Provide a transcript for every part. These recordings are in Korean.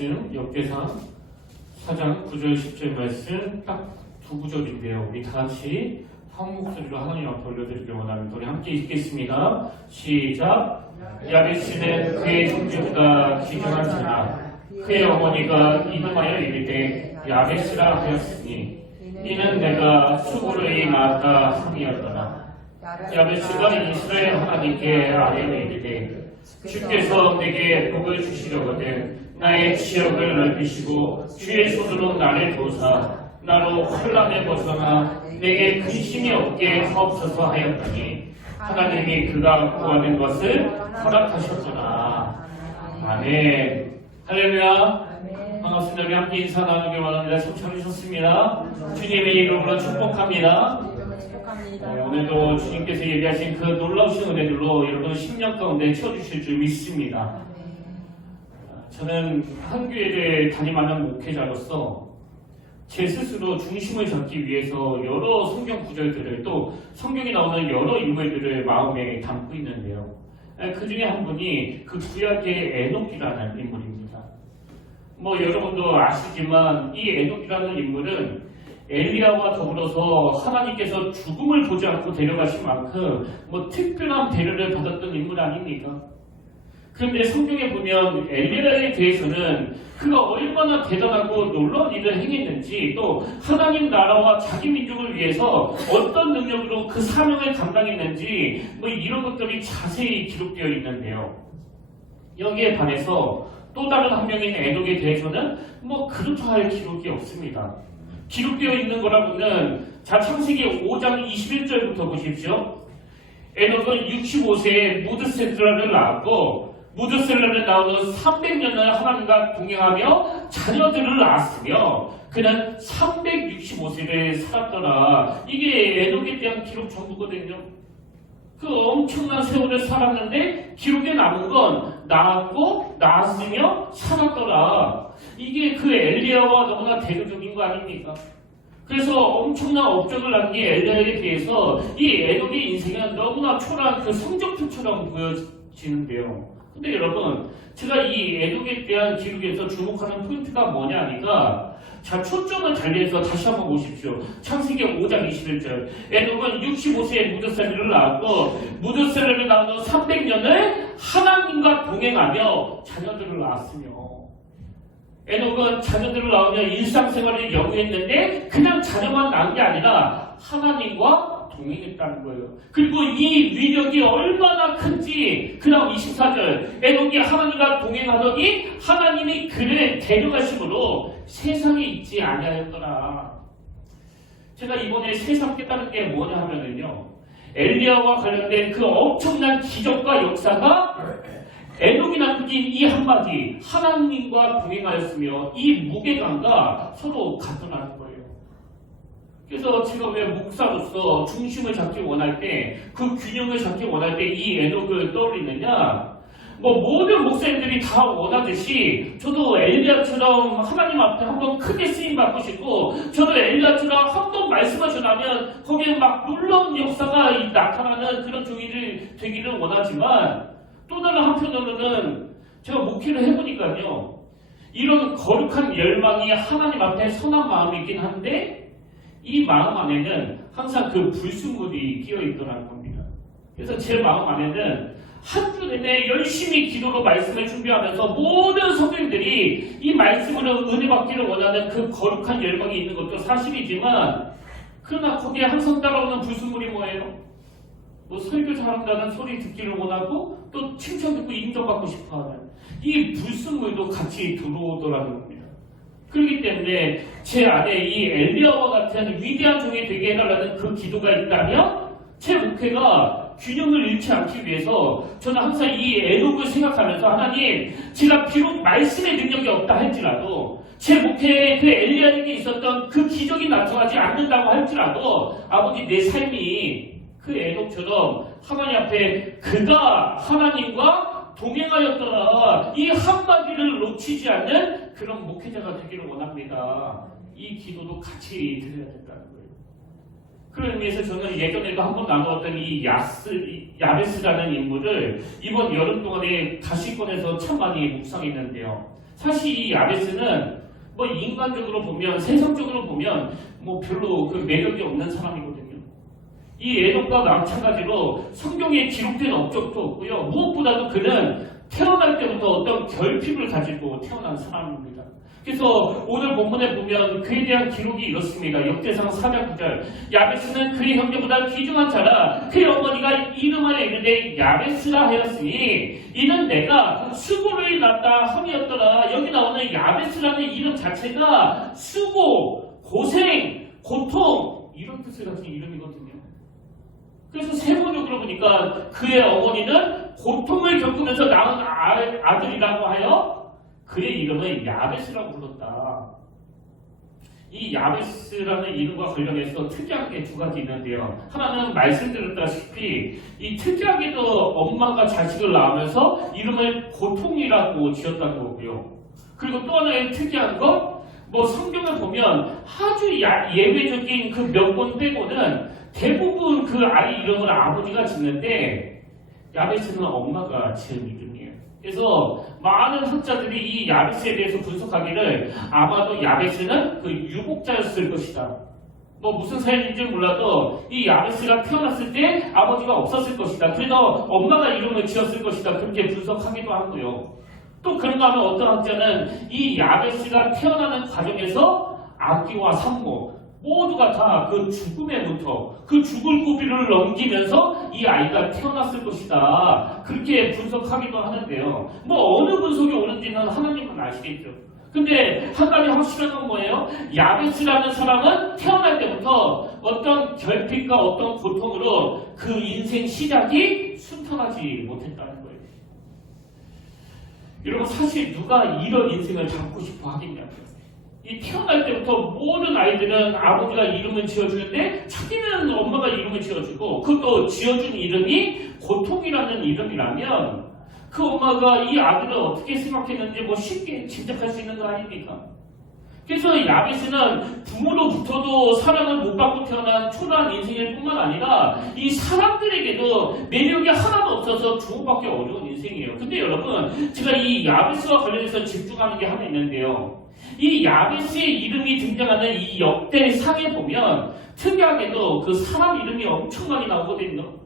말씀 역대상 4장 9절 10절 말씀 딱 두 구절인데요. 우리 다 같이 한 목소리로 하나님 앞에 올려드리길 원하는 우리 함께 읽겠습니다. 시작. 야베스는 그의 형제보다 귀중한지라 그의 어머니가 이름하여 이르되 야베스라 하였으니 이는 내가 수고를 낳았다 함이었더라. 야베스가 이스라엘 하나님께 아뢰어 이르되 주께서 내게 복을 주시려거든 나의 지역을 넓히시고 주의 손으로 나를 도우사 나로 혼란에 벗어나 내게 근심이 없게 하옵소서 하였더니 하나님이 그가 구하는 것을 허락하셨구나. 아멘. 할렐루야. 반갑습니다. 우리 함께 인사 나누기 원합니다. 참여하셨습니다. 주님의 이름으로 축복합니다. 오늘도 주님께서 얘기하신 그 놀라우신 은혜들로 여러분 10년 가운데 채워주실 줄 믿습니다. 저는 한 교회를 담임하는 목회자로서 제 스스로 중심을 잡기 위해서 여러 성경 구절들을 또 성경에 나오는 여러 인물들을 마음에 담고 있는데요. 그 중에 한 분이 그 구약의 에녹이라는 인물입니다. 여러분도 아시지만 이 에녹이라는 인물은 엘리야와 더불어서 하나님께서 죽음을 보지 않고 데려가신 만큼 특별한 배려를 받았던 인물 아닙니까? 그런데 성경에 보면 엘리야에 대해서는 그가 얼마나 대단하고 놀라운 일을 행했는지 또 하나님 나라와 자기 민족을 위해서 어떤 능력으로 그 사명을 감당했는지 이런 것들이 자세히 기록되어 있는데요. 여기에 반해서 또 다른 한 명인 에녹에 대해서는 그렇다 할 기록이 없습니다. 기록되어 있는 거라고는 창세기 5장 21절부터 보십시오. 에녹은 65세에 무드셀라를 낳았고 무드셀라를 낳은 후 300년을 하나님과 동행하며 자녀들을 낳았으며 그는 365세를 살았더라. 이게 에녹에 대한 기록 전부거든요. 그 엄청난 세월을 살았는데 기록에 남은 건 낳았고 낳았으며 살았더라. 이게 그 엘리야와 너무나 대조적인 거 아닙니까? 그래서 엄청난 업적을 남긴 엘리야에 비해서 이 에녹의 인생은 너무나 초라한 그 성적표처럼 보여지는데요. 근데 여러분, 제가 이 에녹에 대한 기록에서 주목하는 포인트가 뭐냐 하니까 초점을 달리해서 다시 한번 보십시오. 창세기 5장 21절. 에녹은 65세에 무드셀라를 낳았고 무드셀라를 낳은 후 300년을 하나님과 동행하며 자녀들을 낳았으며 에녹은 자녀들을 낳으며 일상생활을 영위했는데 그냥 자녀만 낳은 게 아니라 하나님과 동행했다는 거예요. 그리고 이 위력이 얼마나 큰지 그 다음 24절 에녹이 하나님과 동행하더니 하나님이 그를 데려가심으로 세상에 있지 아니하였더라. 제가 이번에 세상 깨달은 게 뭐냐 하면은요, 엘리야와 관련된 그 엄청난 기적과 역사가 에녹이 남긴 이 한마디 하나님과 동행하였으며 이 무게감과 서로 같더라는 거예요. 그래서 제가 왜 목사로서 중심을 잡기 원할 때, 그 균형을 잡기 원할 때 이 에녹을 떠올리느냐? 모든 목사님들이 다 원하듯이 저도 엘리야처럼 하나님 앞에 한번 크게 쓰임받고 싶고 저도 엘리야처럼 한번 말씀을 전하면 거기에 놀라운 역사가 나타나는 그런 종이를 되기를 원하지만 또 다른 한편으로는 제가 목회를 해보니까요, 이런 거룩한 열망이 하나님 앞에 선한 마음이긴 한데 이 마음 안에는 항상 그 불순물이 끼어있더라는 겁니다. 그래서 제 마음 안에는 한 주 내내 열심히 기도로 말씀을 준비하면서 모든 성도님들이 이 말씀으로 은혜 받기를 원하는 그 거룩한 열망이 있는 것도 사실이지만 그러나 거기에 항상 따라오는 불순물이 뭐예요? 설교 잘한다는 소리 듣기를 원하고 또 칭찬 듣고 인정받고 싶어하는 이 불순물도 같이 들어오더라는 겁니다. 그렇기 때문에 제 안에 이 엘리야와 같은 위대한 종이 되게 해달라는 그 기도가 있다면 제 목회가 균형을 잃지 않기 위해서 저는 항상 이 에녹을 생각하면서 하나님, 제가 비록 말씀의 능력이 없다 할지라도 제 목회에 그 엘리야에게 있었던 그 기적이 나타나지 않는다고 할지라도 아버지 내 삶이 그 에녹처럼 하나님 앞에 그가 하나님과 동행하였더라 이 한마디를 놓치지 않는 그런 목회자가 되기를 원합니다. 이 기도도 같이 드려야 된다는 거예요. 그런 의미에서 저는 예전에도 한번 나누었던 이 야베스라는 인물을 이번 여름 동안에 다시 꺼내서 참 많이 묵상했는데요. 사실 이 야베스는 뭐 인간적으로 보면, 세상적으로 보면 뭐 별로 그 매력이 없는 사람이거든요. 이 에돔과 마찬가지로 성경에 기록된 업적도 없고요. 무엇보다도 그는 태어날 때부터 어떤 결핍을 가지고 태어난 사람입니다. 그래서 오늘 본문에 보면 그에 대한 기록이 이렇습니다. 역대상 4장 9절. 야베스는 그의 형제보다 귀중한 자라. 그의 어머니가 이름하여 이르되 야베스라 하였으니 이는 내가 수고를 낳았다 함이었더라. 여기 나오는 야베스라는 이름 자체가 수고, 고생, 고통 이런 뜻을 가진 이름이거든요. 그래서 세부적으로 보니까 그의 어머니는 고통을 겪으면서 낳은 아들이라고 하여 그의 이름을 야베스라고 불렀다. 이 야베스라는 이름과 관련해서 특이한 게 두 가지 있는데요. 하나는 말씀드렸다시피 이 특이하게도 엄마가 자식을 낳으면서 이름을 고통이라고 지었다는 거고요. 그리고 또 하나의 특이한 건 뭐 성경을 보면 아주 예외적인 그 몇 번 빼고는 대부분 그 아이 이름을 아버지가 짓는데 야베스는 엄마가 지은 이름이에요. 그래서 많은 학자들이 이 야베스에 대해서 분석하기를 아마도 야베스는 그 유복자였을 것이다. 뭐 무슨 사연인지 몰라도 이 야베스가 태어났을 때 아버지가 없었을 것이다. 그래서 엄마가 이름을 지었을 것이다. 그렇게 분석하기도 하고요. 또 그런가 하면 어떤 학자는 이 야베스가 태어나는 과정에서 아기와 산모 모두가 다 그 죽음에부터 그 죽을 고비를 넘기면서 이 아이가 태어났을 것이다. 그렇게 분석하기도 하는데요. 뭐 어느 분석이 옳은지는 하나님은 아시겠죠. 근데 한 가지 확실한 건 뭐예요? 야베스라는 사람은 태어날 때부터 어떤 결핍과 어떤 고통으로 그 인생 시작이 순탄하지 못했다는 거예요. 여러분 사실 누가 이런 인생을 잡고 싶어 하겠냐고요. 이 태어날 때부터 모든 아이들은 아버지가 이름을 지어주는데 자기는 엄마가 이름을 지어주고 그것도 지어준 이름이 고통이라는 이름이라면 그 엄마가 이 아들을 어떻게 생각했는지 뭐 쉽게 짐작할 수 있는 거 아닙니까? 그래서 야베스는 부모로부터도 사랑을 못 받고 태어난 초라한 인생일 뿐만 아니라 이 사람들에게도 매력이 하나도 없어서 주목받기 어려운 인생이에요. 근데 여러분 제가 이 야베스와 관련해서 집중하는 게 하나 있는데요. 이 야베스의 이름이 등장하는 이 역대상에 보면 특이하게도 그 사람 이름이 엄청 많이 나오거든요.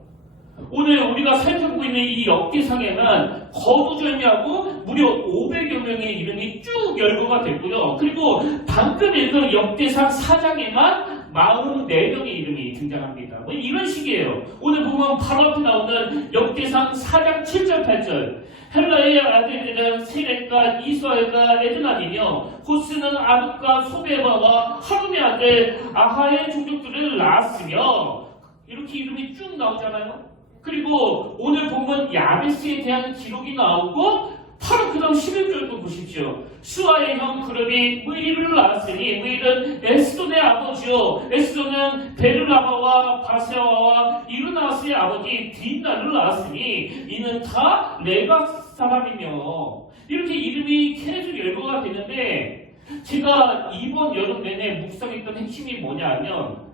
오늘 우리가 살펴보고 있는 이 역대상에는 거두절미하고 무려 500여 명의 이름이 쭉 열거가 됐고요. 그리고 방금 읽은 역대상 4장에만 44명의 이름이 등장합니다. 뭐 이런 식이에요. 오늘 보면 바로 앞에 나오는 역대상 4장 7절 8절 헬라의 아들들은 세렉과 이스라엘과 에드나이며 고스는 아둑과 소베바와 하룸의 아들 아하의 종족들을 낳았으며 이렇게 이름이 쭉 나오잖아요. 그리고 오늘 보면 야베스에 대한 기록이 나오고 바로 그 다음 11절도 보십시오. 수아의 형 그룹이 무일을 낳았으니 무일은 에스돈의 아버지요 에스돈은 베르라바와 바세와와 이르나스의 아버지 딘나를 낳았으니 이는 다 레가 사람이며 이렇게 이름이 계속 열거가 되는데 제가 이번 여름 내내 묵상했던 핵심이 뭐냐면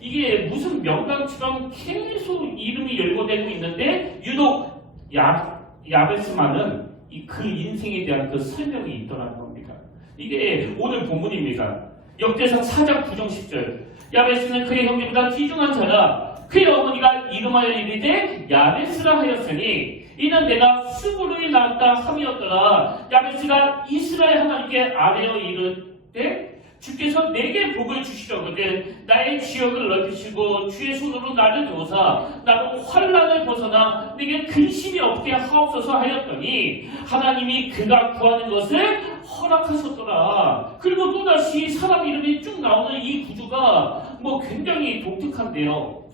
이게 무슨 명당처럼 계속 이름이 열거되고 있는데 유독 야베스만은 그 인생에 대한 그 설명이 있더라는 겁니다. 이게 오늘 본문입니다. 역대상 4장 9정 10절 야베스는 그의 형제보다 귀중한 자라 그의 어머니가 이름하여 이르되 야베스라 하였으니 이는 내가 수고를 낳았다 함이었더라. 야베스가 이스라엘 하나님께 아뢰어 이르되 주께서 내게 복을 주시려거든 나의 지역을 넓히시고 주의 손으로 나를 도우사 나로 환난을 벗어나 내게 근심이 없게 하옵소서 하였더니 하나님이 그가 구하는 것을 허락하셨더라. 그리고 또다시 사람 이름이 쭉 나오는 이 구조가 뭐 굉장히 독특한데요.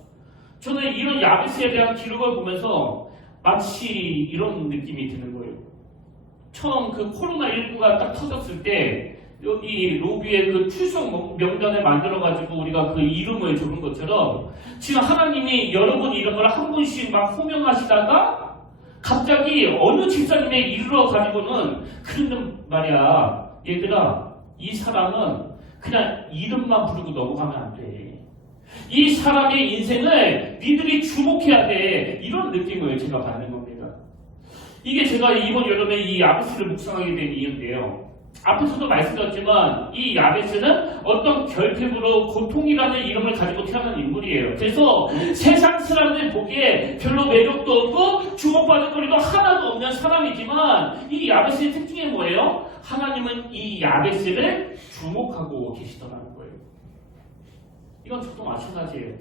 저는 이런 야베스에 대한 기록을 보면서 마치 이런 느낌이 드는 거예요. 처음 그 코로나19가 딱 터졌을 때 여기 로비에 그 출석 명단을 만들어가지고 우리가 그 이름을 적은 것처럼 지금 하나님이 여러분 이름을 한 분씩 막 호명하시다가 갑자기 어느 집사님에 이르러 가지고는 그런 말이야. 얘들아, 이 사람은 그냥 이름만 부르고 넘어가면 안 돼. 이 사람의 인생을 니들이 주목해야 돼. 이런 느낌을 제가 받는 겁니다. 이게 제가 이번 여름에 이 야베스를 묵상하게 된 이유인데요. 앞에서도 말씀드렸지만 이 야베스는 어떤 결핍으로 고통이라는 이름을 가지고 태어난 인물이에요. 그래서 세상 사람들 보기에 별로 매력도 없고 주목받을 거리도 하나도 없는 사람이지만 이 야베스의 특징이 뭐예요? 하나님은 이 야베스를 주목하고 계시더라는 거예요. 이건 저도 마찬가지예요.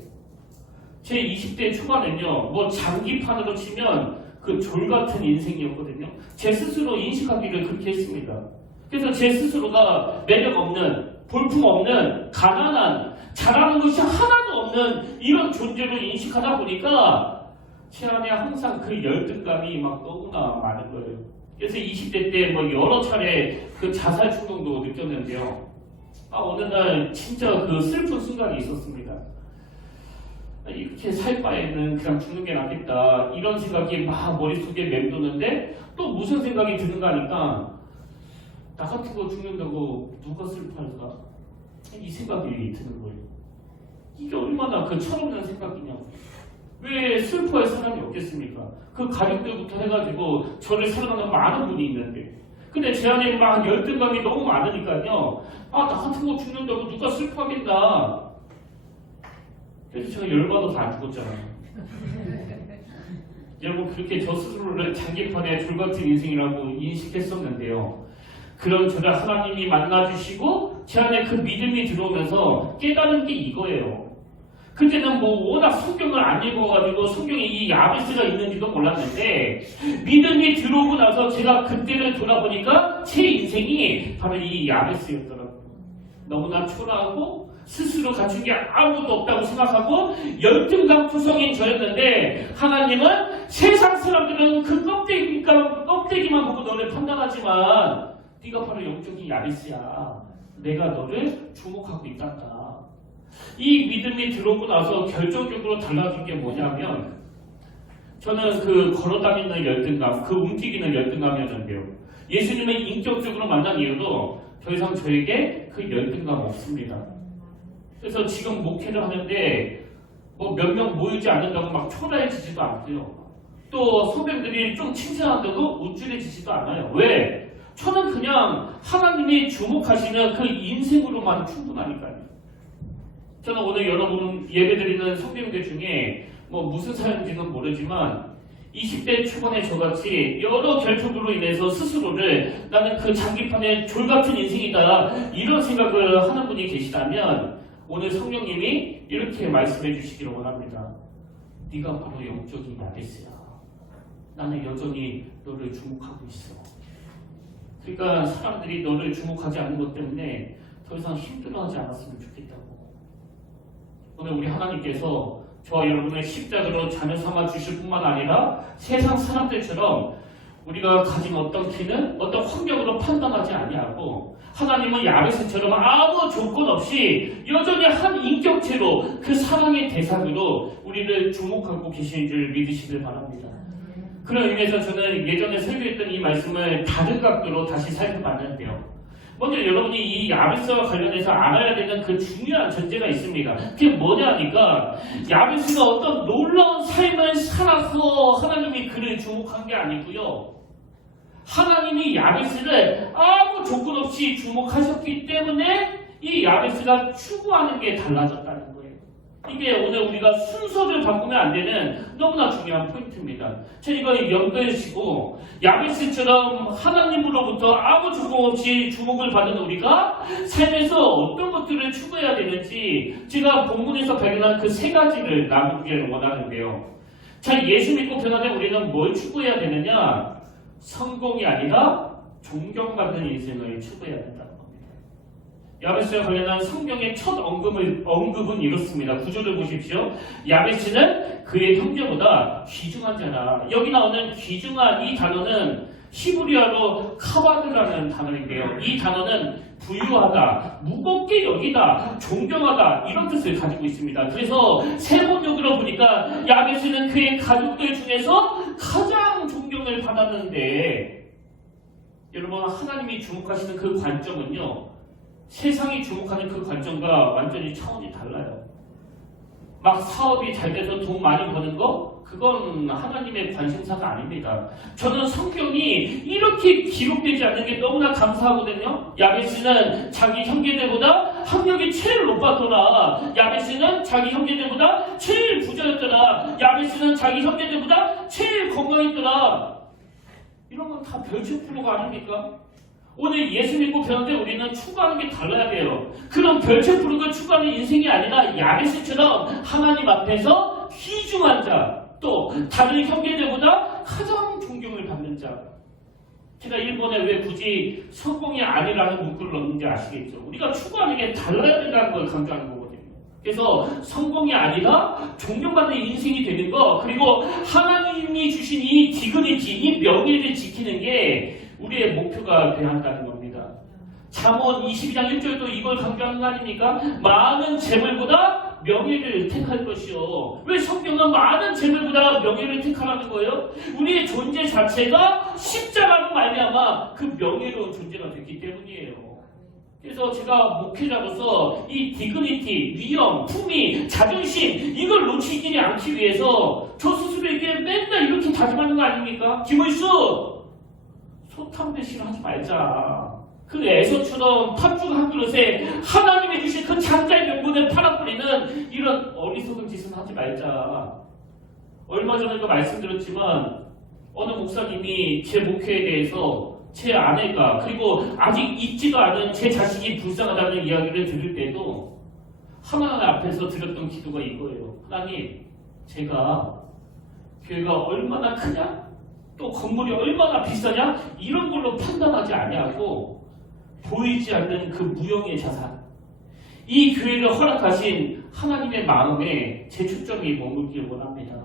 제 20대 초반은요, 뭐 장기판으로 치면 그 졸 같은 인생이었거든요. 제 스스로 인식하기를 그렇게 했습니다. 그래서 제 스스로가 매력 없는, 볼품 없는, 가난한, 잘하는 것이 하나도 없는 이런 존재로 인식하다 보니까 제 안에 항상 그 열등감이 막 너무나 많은 거예요. 그래서 20대 때 뭐 여러 차례 그 자살 충동도 느꼈는데요. 어느 날 진짜 그 슬픈 순간이 있었습니다. 이렇게 살 바에는 그냥 죽는 게 낫겠다 이런 생각이 막 머릿속에 맴도는데 또 무슨 생각이 드는가 하니까 나 같은 거 죽는다고 누가 슬퍼할까? 이 생각이 드는 거예요. 이게 얼마나 그 철없는 생각이냐고. 왜 슬퍼할 사람이 없겠습니까? 그 가족들부터 해가지고 저를 사랑하는 많은 분이 있는데 근데 제 안에 막 열등감이 너무 많으니까요. 나 같은 거 죽는다고 누가 슬퍼하겠나. 그래서 제가 열받아서 안 죽었잖아요. 여러분 그렇게 저 스스로를 장기판에 졸같은 인생이라고 인식했었는데요. 그런 저를 하나님이 만나주시고 제 안에 그 믿음이 들어오면서 깨달은 게 이거예요. 그때는 뭐 워낙 성경을 안 읽어가지고 성경에 이 야베스가 있는지도 몰랐는데 믿음이 들어오고 나서 제가 그때를 돌아보니까 제 인생이 바로 이 야베스였더라고요. 너무나 초라하고 스스로 갖춘 게 아무것도 없다고 생각하고 열등감 투성인 저였는데 하나님은 세상 사람들은 그 껍데기만 보고 너를 판단하지만 네가 바로 영적인 야베스야. 내가 너를 주목하고 있단다. 이 믿음이 들어오고 나서 결정적으로 달라진 게 뭐냐면 저는 그 걸어다니는 열등감, 그 움직이는 열등감이었는데요. 예수님을 인격적으로 만난 이유도 더 이상 저에게 그 열등감 없습니다. 그래서 지금 목회를 하는데 뭐 몇 명 모이지 않는다고 막 초라해지지도 않고요. 또 선배들이 좀 칭찬한다고 우쭐해지지도 않아요. 왜? 저는 그냥 하나님이 주목하시는 그 인생으로만 충분하니까요. 저는 오늘 여러분 예배드리는 성도님들 중에 뭐 무슨 사연인지는 모르지만 20대 초반에 저같이 여러 결핍으로 인해서 스스로를 나는 그 장기판에 졸같은 인생이다 이런 생각을 하는 분이 계시다면 오늘 성령님이 이렇게 말씀해 주시기를 원합니다. 네가 바로 영적인 야베스야. 나는 여전히 너를 주목하고 있어. 그러니까 사람들이 너를 주목하지 않는 것 때문에 더 이상 힘들어하지 않았으면 좋겠다고. 오늘 우리 하나님께서 저와 여러분의 십자가로 자녀 삼아 주실 뿐만 아니라 세상 사람들처럼 우리가 가진 어떤 기는 어떤 환경으로 판단하지 아니하고 하나님은 야베스처럼 아무 조건 없이 여전히 한 인격체로 그 사랑의 대상으로 우리를 주목하고 계시는 줄 믿으시길 바랍니다. 그런 의미에서 저는 예전에 설교했던 이 말씀을 다른 각도로 다시 살펴봤는데요. 먼저 여러분이 이 야베스와 관련해서 알아야 되는 그 중요한 전제가 있습니다. 그게 뭐냐 하니까 야베스가 어떤 놀라운 삶을 살아서 하나님이 그를 주목한 게 아니고요. 하나님이 야베스를 아무 조건 없이 주목하셨기 때문에 이 야베스가 추구하는 게 달라졌다는 거예요. 이게 오늘 우리가 순서를 바꾸면 안 되는 너무나 중요한 포인트입니다. 자, 이거 염두해주시고 야베스처럼 하나님으로부터 아무 조건 없이 주목을 받은 우리가 삶에서 어떤 것들을 추구해야 되는지 제가 본문에서 발견한 그 세 가지를 나누기를 원하는데요. 자, 예수 믿고 변화된 우리는 뭘 추구해야 되느냐? 성공이 아니라 존경받는 인생을 추구해야 된다는 겁니다. 야베스와 관련한 성경의 첫 언급은 이렇습니다. 구조를 보십시오. 야베스는 그의 형제보다 귀중한 자라. 여기 나오는 귀중한 이 단어는 히브리어로 카바드라는 단어인데요. 이 단어는 부유하다, 무겁게 여기다, 존경하다 이런 뜻을 가지고 있습니다. 그래서 세 번역으로 보니까 야베스는 그의 가족들 중에서 가장 존경을 받았는데 여러분 하나님이 주목하시는 그 관점은요. 세상이 주목하는 그 관점과 완전히 차원이 달라요. 막 사업이 잘 돼서 돈 많이 버는 거? 그건 하나님의 관심사가 아닙니다. 저는 성경이 이렇게 기록되지 않는 게 너무나 감사하거든요. 야베스는 자기 형제들보다 학력이 제일 높았더라. 야베스는 자기 형제들보다 제일 부자였더라. 야베스는 자기 형제들보다 제일 건강했더라. 이런 건 다 별책부로가 아닙니까? 오늘 예수 믿고 배우는데 우리는 추구하는 게 달라야 돼요. 그런 별책부로가 추구하는 인생이 아니라 야베스처럼 하나님 앞에서 귀중한 자, 또 다른 형제들보다 가장 존경을 받는 자. 제가 일본에 왜 굳이 성공이 아니라는 문구를 넣는지 아시겠죠? 우리가 추구하는 게 달라야 된다는 걸 강조하는 거거든요. 그래서 성공이 아니라 존경받는 인생이 되는 거, 그리고 하나님이 주신 이 디그니티, 이 명예를 지키는 게 우리의 목표가 되어야 한다는 겁니다. 잠언 22장 1절도 이걸 강조하는 거 아닙니까? 많은 재물보다 명예를 택할 것이요. 왜 성경은 많은 재물보다 명예를 택하라는 거예요? 우리의 존재 자체가 십자가로 말미암아 그 명예로운 존재가 됐기 때문이에요. 그래서 제가 목회자로서 이 디그니티, 위엄, 품위, 자존심 이걸 놓치지 않기 위해서 저 스스로에게 맨날 이렇게 다짐하는 거 아닙니까? 김을수! 소탕 대신을 하지 말자. 그 에서처럼 팥죽 한 그릇에 하나님이 주신 그 장자의 명분을 팔아버리는 이런 어리석은 짓은 하지 말자. 얼마 전에도 말씀드렸지만 어느 목사님이 제 목회에 대해서 제 아내가 그리고 아직 있지도 않은 제 자식이 불쌍하다는 이야기를 들을 때도 하나님 앞에서 드렸던 기도가 이거예요. 하나님, 제가 교회가 얼마나 크냐? 또 건물이 얼마나 비싸냐? 이런 걸로 판단하지 아니하고 보이지 않는 그 무형의 자산, 이 교회를 허락하신 하나님의 마음에 제 초점이 머물기를 원합니다.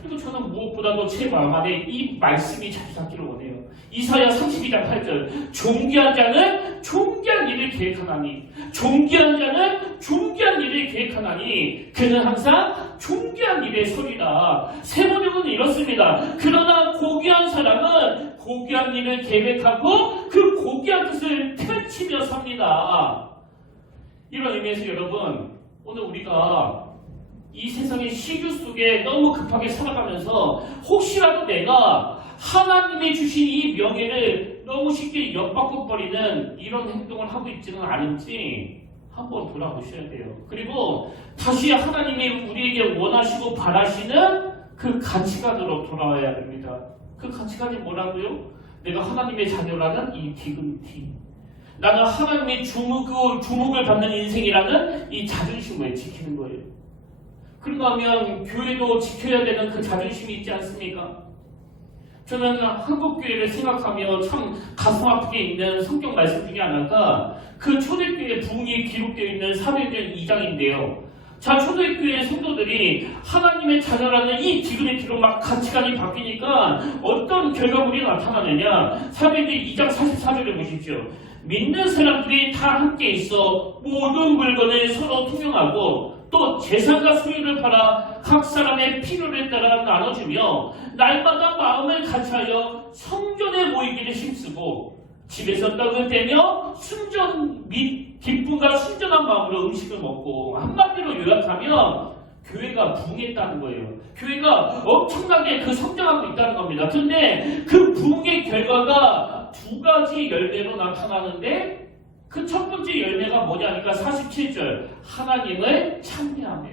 그리고 저는 무엇보다도 제 마음 안에 이 말씀이 자리 잡기를 원해요. 이사야 32장 8절, 존귀한 자는 존귀한 일을 계획하나니, 존귀한 자는 존귀한 일을 계획하나니 그는 항상 존귀한 일에 서리라. 세 번역은 이렇습니다. 그러나 고귀한 사람은 고귀한 일을 계획하고 그 고귀한 뜻을 펼치며 삽니다. 이런 의미에서 여러분, 오늘 우리가 이 세상의 시규 속에 너무 급하게 살아가면서 혹시라도 내가 하나님이 주신 이 명예를 너무 쉽게 엿바꿔버리는 이런 행동을 하고 있지는 않은지 한번 돌아보셔야 돼요. 그리고 다시 하나님이 우리에게 원하시고 바라시는 그 가치관으로 돌아와야 됩니다. 그 가치관이 뭐라고요? 내가 하나님의 자녀라는 이 디그니티, 나는 하나님의 주목을 받는 인생이라는 이 자존심을 지키는 거예요. 그런가 하면 교회도 지켜야 되는 그 자존심이 있지 않습니까? 저는 한국교회를 생각하며 참 가슴 아프게 있는 성경 말씀 중에 하나가 그 초대교회 부흥이 기록되어 있는 사도행전 2장인데요. 자, 초대교회 성도들이 하나님의 자녀라는 이 디그니티로 막 가치관이 바뀌니까 어떤 결과물이 나타나느냐. 사도행전 2장 44절을 보십시오. 믿는 사람들이 다 함께 있어 모든 물건을 서로 통용하고 또 재산과 소유를 팔아 각 사람의 필요에 따라 나눠주며 날마다 마음을 같이하여 성전에 모이기를 힘쓰고 집에서 떡을 떼며 순전 및 기쁨과 순전한 마음으로 음식을 먹고, 한마디로 요약하면 교회가 부흥했다는 거예요. 교회가 엄청나게 그 성장하고 있다는 겁니다. 근데 그 부흥의 결과가 두 가지 열매로 나타나는데 그 첫 번째 열매가 뭐냐니까 47절, 하나님을 찬미하며.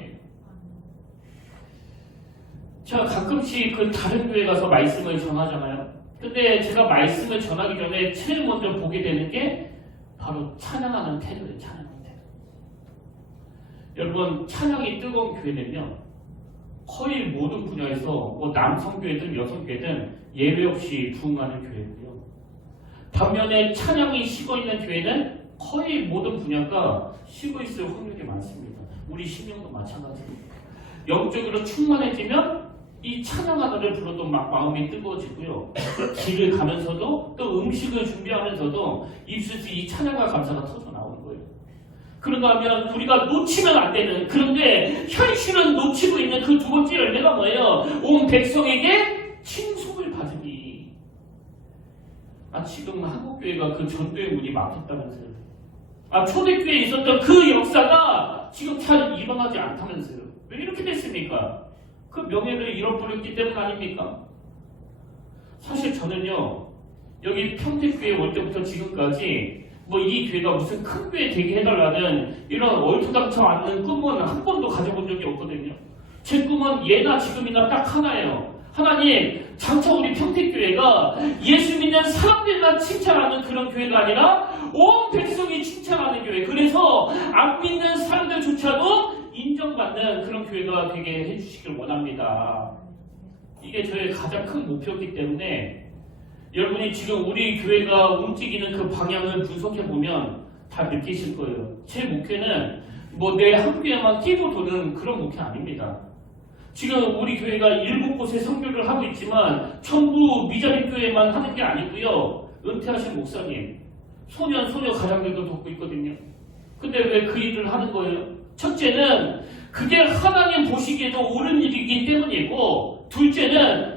제가 가끔씩 그 다른 교회 가서 말씀을 전하잖아요. 근데 제가 말씀을 전하기 전에 제일 먼저 보게 되는 게 바로 찬양하는 태도예요. 찬양하는 태도. 여러분, 찬양이 뜨거운 교회는요, 거의 모든 분야에서 뭐 남성교회든 여성교회든 예외 없이 부흥하는 교회고요. 반면에 찬양이 식어있는 교회는 거의 모든 분야가 식어있을 확률이 많습니다. 우리 신령도 마찬가지입니다. 영적으로 충만해지면 이 찬양 하나를 불러도 막 마음이 뜨거워지고요. 길을 가면서도 또 음식을 준비하면서도 입술에서 이 찬양과 감사가 터져 나오는 거예요. 그런가 하면 우리가 놓치면 안 되는, 그런데 현실은 놓치고 있는 그 두 번째 열매가 뭐예요? 온 백성에게 칭송을 받으니. 지금 한국교회가 그 전도의 문이 막혔다면서요. 초대교회에 있었던 그 역사가 지금 잘 일어나지 않다면서요. 왜 이렇게 됐습니까? 그 명예를 잃어버렸기 때문 아닙니까? 사실 저는요, 여기 평택교회 올 때부터 지금까지 뭐 이 교회가 무슨 큰 교회 되게 해달라는 이런 얼토당토 않는 꿈은 한 번도 가져본 적이 없거든요. 제 꿈은 예나 지금이나 딱 하나예요. 하나님, 장차 우리 평택교회가 예수 믿는 사람들만 칭찬하는 그런 교회가 아니라 온 백성이 칭찬하는 교회. 그래서 안 믿는 사람들조차도 인정받는 그런 교회가 되게 해주시길 원합니다. 이게 저의 가장 큰 목표이기 때문에 여러분이 지금 우리 교회가 움직이는 그 방향을 분석해보면 다 느끼실 거예요. 제 목표는 뭐 내 한 교회만 끼고 도는 그런 목표 아닙니다. 지금 우리 교회가 7곳에 선교를 하고 있지만 전부 미자립 교회만 하는 게 아니고요. 은퇴하신 목사님, 소년, 소녀 가장들도 돕고 있거든요. 근데 왜 그 일을 하는 거예요? 첫째는 그게 하나님 보시기에도 옳은 일이기 때문이고, 둘째는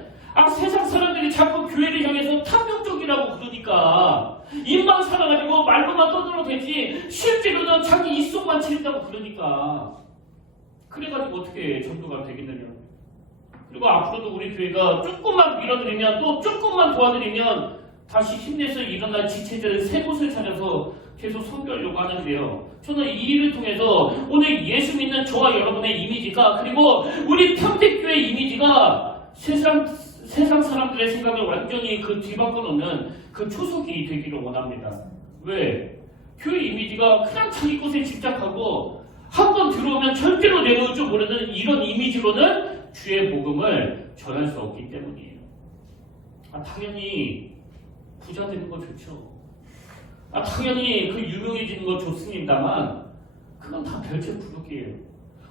세상 사람들이 자꾸 교회를 향해서 탐욕적이라고 그러니까 입만 살아가지고 말로만 떠들어도 되지 실제로는 자기 입속만 치른다고 그러니까 그래가지고 어떻게 전도가 되겠느냐. 그리고 앞으로도 우리 교회가 조금만 밀어드리면 또 조금만 도와드리면 다시 힘내서 일어날 지체들 세 곳을 찾아서 계속 선교하려고 하는데요. 저는 이 일을 통해서 오늘 예수 믿는 저와 여러분의 이미지가, 그리고 우리 평택교회 이미지가 세상 사람들의 생각을 완전히 그 뒤바꿔 놓는 그 초석이 되기를 원합니다. 왜? 교회 이미지가 그냥 자기 것에 집착하고 한번 들어오면 절대로 내놓을 줄 모르는 이런 이미지로는 주의 복음을 전할 수 없기 때문이에요. 당연히 부자 되는 거 좋죠. 당연히 그 유명해지는 거 좋습니다만 그건 다 별책 부족이에요.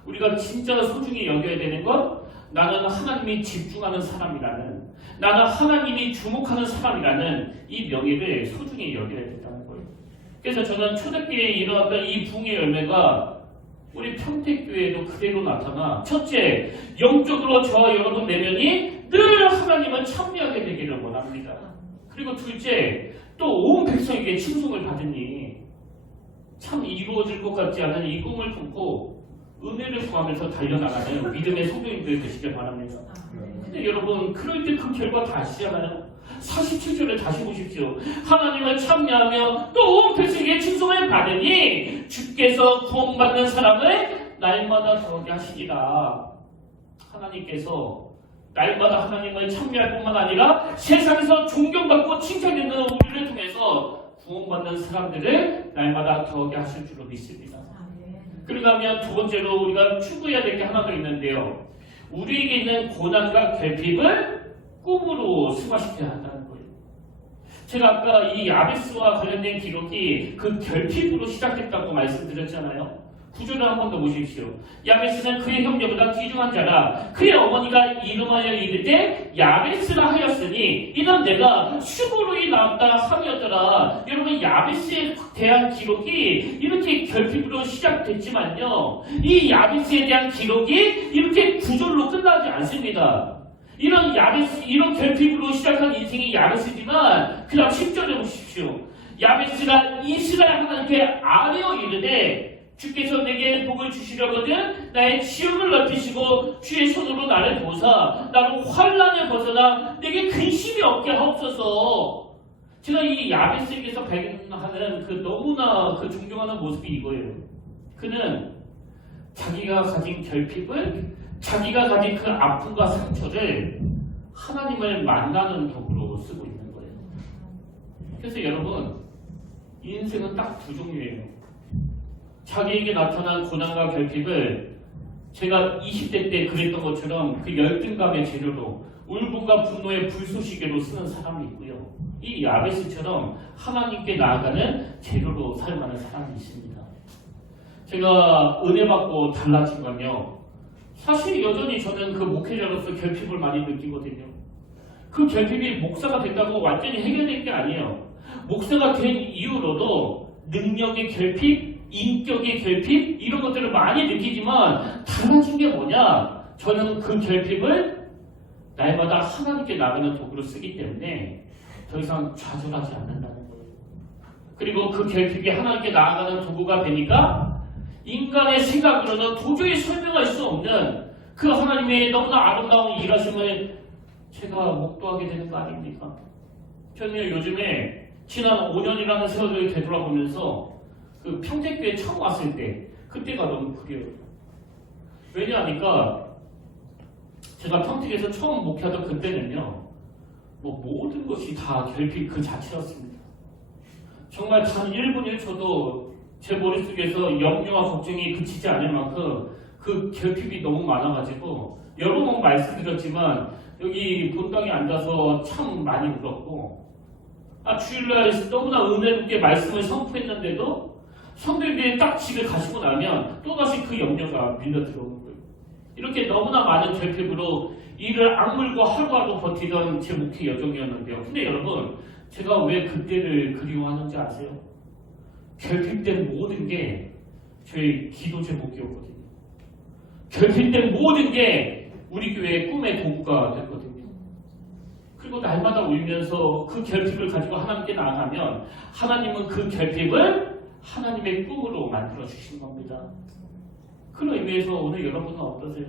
우리가 진짜 소중히 여겨야 되는 건 나는 하나님이 집중하는 사람이라는, 나는 하나님이 주목하는 사람이라는 이 명예를 소중히 여겨야 된다는 거예요. 그래서 저는 초대교회에 일어났던 이 붕의 열매가 우리 평택교회에도 그대로 나타나, 첫째, 영적으로 저와 여러분 내면이 늘 하나님을 찬미하게 되기를 원합니다. 그리고 둘째, 또 온 백성에게 칭송을 받으니 참 이루어질 것 같지 않은 이 꿈을 품고 은혜를 구하면서 달려나가는 믿음의 성도님들 되시길 바랍니다. 근데 여러분, 그럴 때 그 결과 다 아시잖아요. 47절을 다시 보십시오. 하나님을 찬미하며 또 온 백성에게 칭송을 받으니 주께서 구원받는 사람을 날마다 더하게 하시리라. 하나님께서 날마다 하나님을 찬미할 뿐만 아니라 세상에서 존경받고 칭찬받는 우리를 통해서 구원받는 사람들을 날마다 더하게 하실 줄로 믿습니다. 그러고 하면 두 번째로 우리가 추구해야 될 게 하나 더 있는데요. 우리에게 있는 고난과 결핍을 꿈으로 승화시켜야 한다는 거예요. 제가 아까 이 야베스와 관련된 기록이 그 결핍으로 시작했다고 말씀드렸잖아요. 구절을 한 번 더 보십시오. 야베스는 그의 형제보다 귀중한 자라. 그의 어머니가 이름하여 이르되 야베스라 하였으니 이는 내가 수고로이 낳았다 함이었더라. 여러분, 야베스에 대한 기록이 이렇게 결핍으로 시작됐지만요, 이 야베스에 대한 기록이 이렇게 구절로 끝나지 않습니다. 이런 결핍으로 시작한 인생이 야베스지만 그 다음 10절에 보십시오. 야베스가 이스라엘 하나님께 아뢰어 이르되 주께서 내게 복을 주시려거든 나의 지음을 넓히시고 주의 손으로 나를 보사 나로 환난을 벗어나 내게 근심이 없게 하옵소서. 제가 이 야베스에게서 발견하는 그 너무나 그 존경하는 모습이 이거예요. 그는 자기가 가진 결핍을, 자기가 가진 그 아픔과 상처를 하나님을 만나는 도구로 쓰고 있는 거예요. 그래서 여러분, 인생은 딱 두 종류예요. 자기에게 나타난 고난과 결핍을 제가 20대 때 그랬던 것처럼 그 열등감의 재료로, 울분과 분노의 불쏘시개로 쓰는 사람이 있고요. 이 야베스처럼 하나님께 나아가는 재료로 사용하는 사람이 있습니다. 제가 은혜 받고 달라진 건요, 사실 여전히 저는 그 목회자로서 결핍을 많이 느끼거든요. 그 결핍이 목사가 된다고 완전히 해결될 게 아니에요. 목사가 된 이후로도 능력의 결핍, 인격의 결핍, 이런 것들을 많이 느끼지만 달라진 게 뭐냐? 저는 그 결핍을 날마다 하나님께 나가는 도구로 쓰기 때문에 더 이상 좌절하지 않는다는 거예요. 그리고 그 결핍이 하나님께 나아가는 도구가 되니까 인간의 생각으로는 도저히 설명할 수 없는 그 하나님의 너무나 아름다운 일하심을 제가 목도하게 되는 거 아닙니까? 저는 요즘에 지난 5년이라는 세월을 되돌아보면서 그 평택교회 처음 왔을 때 그때가 너무 그리워요. 왜냐하니까 제가 평택에서 처음 목회하던 그때는요, 뭐 모든 것이 다 결핍 그 자체였습니다. 정말 단 1분 1초도 제 머릿속에서 염려와 걱정이 그치지 않을 만큼 그 결핍이 너무 많아가지고 여러 번 말씀드렸지만 여기 본당에 앉아서 참 많이 울었고, 주일날 너무나 은혜롭게 말씀을 선포했는데도 성도님들이 딱 집에 가시고 나면 또다시 그 염려가 밀려 들어오는 거예요. 이렇게 너무나 많은 결핍으로 이를 악물고 하루하루 버티던 제 목회 여정이었는데요. 근데 여러분, 제가 왜 그때를 그리워하는지 아세요? 결핍된 모든 게 저희 기도 제목이었거든요. 결핍된 모든 게 우리 교회의 꿈의 도구가 됐거든요. 그리고 날마다 울면서 그 결핍을 가지고 하나님께 나아가면 하나님은 그 결핍을 하나님의 꿈으로 만들어주신 겁니다. 그런 의미에서 오늘 여러분은 어떠세요?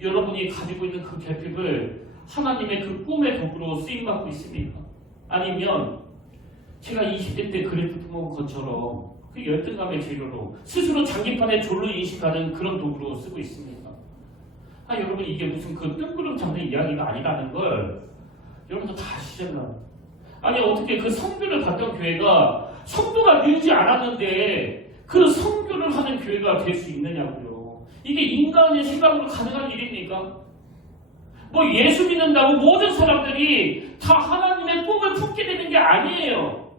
여러분이 가지고 있는 그 결핍을 하나님의 그 꿈의 도구로 쓰임받고 있습니까? 아니면 제가 20대 때 그랬던 것처럼 그 열등감의 재료로 스스로 장기판에 졸로 인식하는 그런 도구로 쓰고 있습니까? 여러분, 이게 무슨 그 뜬구름 잡는 이야기가 아니라는 걸 여러분도 다 아시잖아요. 아니, 어떻게 그 선교를 받던 교회가 성도가 늘지 않았는데 그 선교를 하는 교회가 될 수 있느냐고요. 이게 인간의 생각으로 가능한 일입니까? 뭐 예수 믿는다고 모든 사람들이 다 하나님의 꿈을 품게 되는 게 아니에요.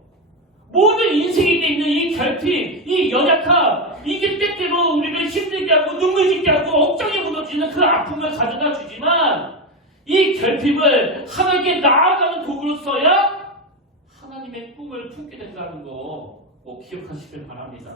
모든 인생에 있는 이 결핍, 이 연약함, 이게 때때로 우리를 힘들게 하고 눈물 짓게 하고 억장에 무너지는 그 아픔을 가져다 주지만 이 결핍을 하나님께 나아가는 도구로 써야 하나님의 꿈을 품게 된다는 거 꼭 기억하시길 바랍니다.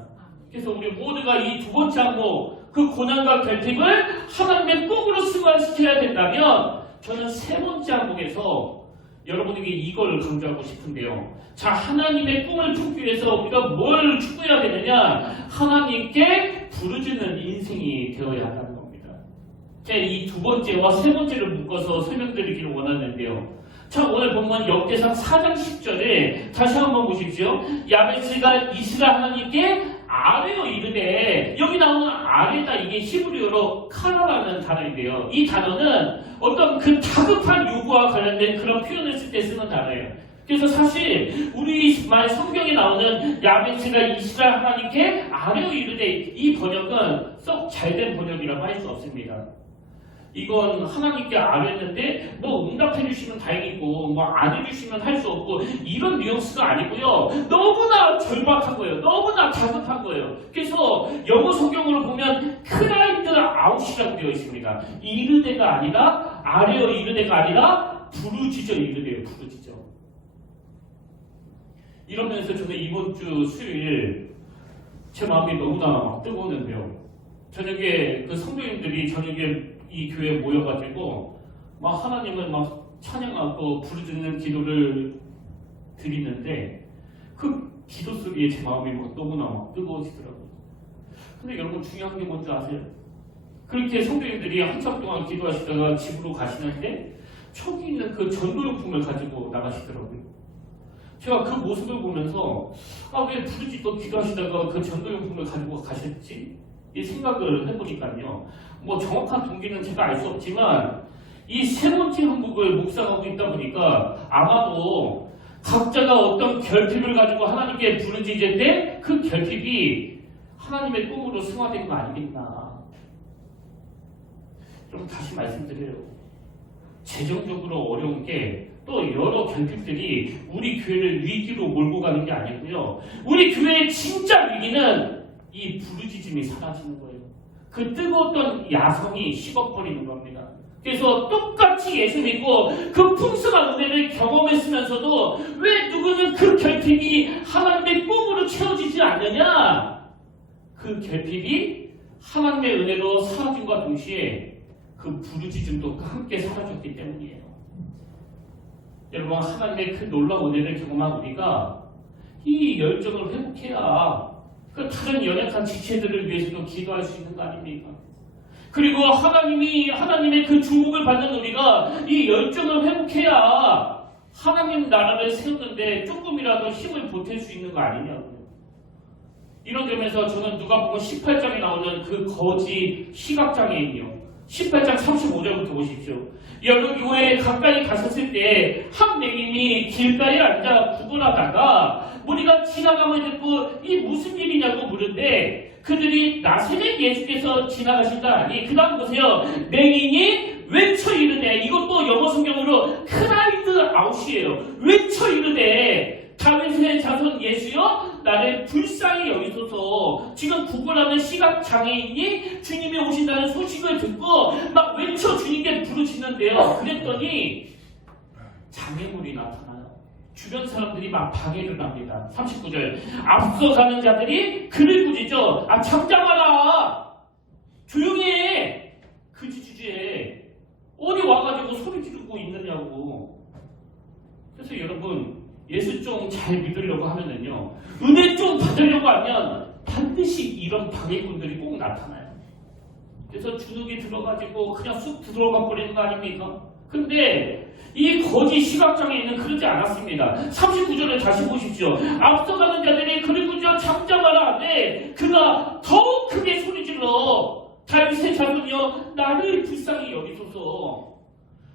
그래서 우리 모두가 이 두 번째 항목, 그 고난과 결핍을 하나님의 꿈으로 승화시켜야 된다면 저는 세 번째 항목에서 여러분에게 이걸 강조하고 싶은데요. 자, 하나님의 꿈을 품기 위해서 우리가 뭘 추구해야 되느냐? 하나님께 부르짖는 인생이 되어야 한다는 겁니다. 제가 이 두 번째와 세 번째를 묶어서 설명드리기를 원하는데요. 자, 오늘 본문 역대상 4장 10절에 다시 한번 보십시오. 야베스가 이스라엘 하나님께 아뢰어 이르되, 여기 나오는 아뢰다, 이게 히브리어로 카라라는 단어인데요. 이 단어는 어떤 그 다급한 요구와 관련된 그런 표현을 쓸 때 쓰는 단어예요. 그래서 사실 우리 말 성경에 나오는 야베스가 이스라엘 하나님께 아뢰어 이르되, 이 번역은 썩 잘된 번역이라고 할 수 없습니다. 이건 하나님께 아뢰는데 뭐 응답해 주시면 다행이고 뭐 안 해주시면 할 수 없고 이런 뉘앙스가 아니고요. 너무나 절박한 거예요. 너무나 다급한 거예요. 그래서 영어 성경으로 보면 크라이드 아웃이라고 되어 있습니다. 이르되가 아니라, 아뢰어 이르되가 아니라 부르짖어 이르되요. 부르짖어. 이러면서 저는 이번 주 수요일 제 마음이 너무나 뜨거웠는데요. 저녁에 그 성도님들이 저녁에 이 교회에 모여가지고 막 하나님을 막 찬양하고 부르짖는 기도를 드리는데 그 기도 소리에 제 마음이 막 너무나 막 뜨거워지더라고요. 근데 여러분, 중요한 게 뭔지 아세요? 그렇게 성도님들이 한참 동안 기도하시다가 집으로 가시는데 저기 있는 그 전도용품을 가지고 나가시더라고요. 제가 그 모습을 보면서 왜 부르짖고 기도하시다가 그 전도용품을 가지고 가셨지? 이 생각을 해보니까요. 뭐 정확한 동기는 제가 알 수 없지만 이 세 번째 항목을 묵상하고 있다 보니까 아마도 각자가 어떤 결핍을 가지고 하나님께 부르짖을 때 그 결핍이 하나님의 꿈으로 승화된 거 아니겠나. 좀 다시 말씀드려요. 재정적으로 어려운 게 또 여러 결핍들이 우리 교회를 위기로 몰고 가는 게 아니고요. 우리 교회의 진짜 위기는 이 부르짖음이 사라지는 거예요. 그 뜨거웠던 야성이 식어버리는 겁니다. 그래서 똑같이 예수 믿고 그 풍성한 은혜를 경험했으면서도 왜 누구는 그 결핍이 하나님의 꿈으로 채워지지 않느냐? 그 결핍이 하나님의 은혜로 사라짐과 동시에 그 부르짖음도 함께 사라졌기 때문이에요. 여러분, 하나님의 그 놀라운 은혜를 경험한 우리가 이 열정을 회복해야 그 다른 연약한 지체들을 위해서도 기도할 수 있는 거 아닙니까? 그리고 하나님의 그 주목을 받는 우리가 이 열정을 회복해야 하나님 나라를 세우는데 조금이라도 힘을 보탤 수 있는 거 아니냐고요. 이런 점에서 저는 누가복음 18장에 나오는 그 거지 시각장애인이요. 18장 35절부터 보십시오. 여러 교회에 가까이 갔었을 때 한 맹인이 길가에 앉아 구걸하다가 무리가 지나감을 듣고 이 무슨 일이냐고 물은데 그들이 나세렛 예수께서 지나가신다 하니 그 다음 보세요. 맹인이 외쳐 이르되, 이것도 영어 성경으로 크라이드 아웃이에요. 외쳐 이르되 다윗의 자손 예수여 나를 불쌍히 여기소서. 지금 구걸하는 시각장애인이 주님이 오신다는 소식을 듣고 막 외쳐 주님께 부르짖는데요. 그랬더니 장애물이 나타나요. 주변 사람들이 막 방해를 합니다. 39절 앞서가는 자들이 그를 꾸짖죠. 아 잠잠하라, 조용히 해, 그 주주에 어디 와가지고 소리 지르고 있느냐고. 그래서 여러분 예수 좀 잘 믿으려고 하면은요, 은혜 좀 받으려고 하면 반드시 이런 방해꾼들이 꼭 나타나요. 그래서 주눅이 들어가지고 그냥 쑥 들어가 버리는 거 아닙니까? 근데 이 거짓 시각장애인은 그러지 않았습니다. 39절을 다시 보십시오. 앞서가는 자들이 그를 꾸짖어 잠잠하라 하되 그가 더욱 크게 소리질러 다윗의 자손이여 나를 불쌍히 여기소서.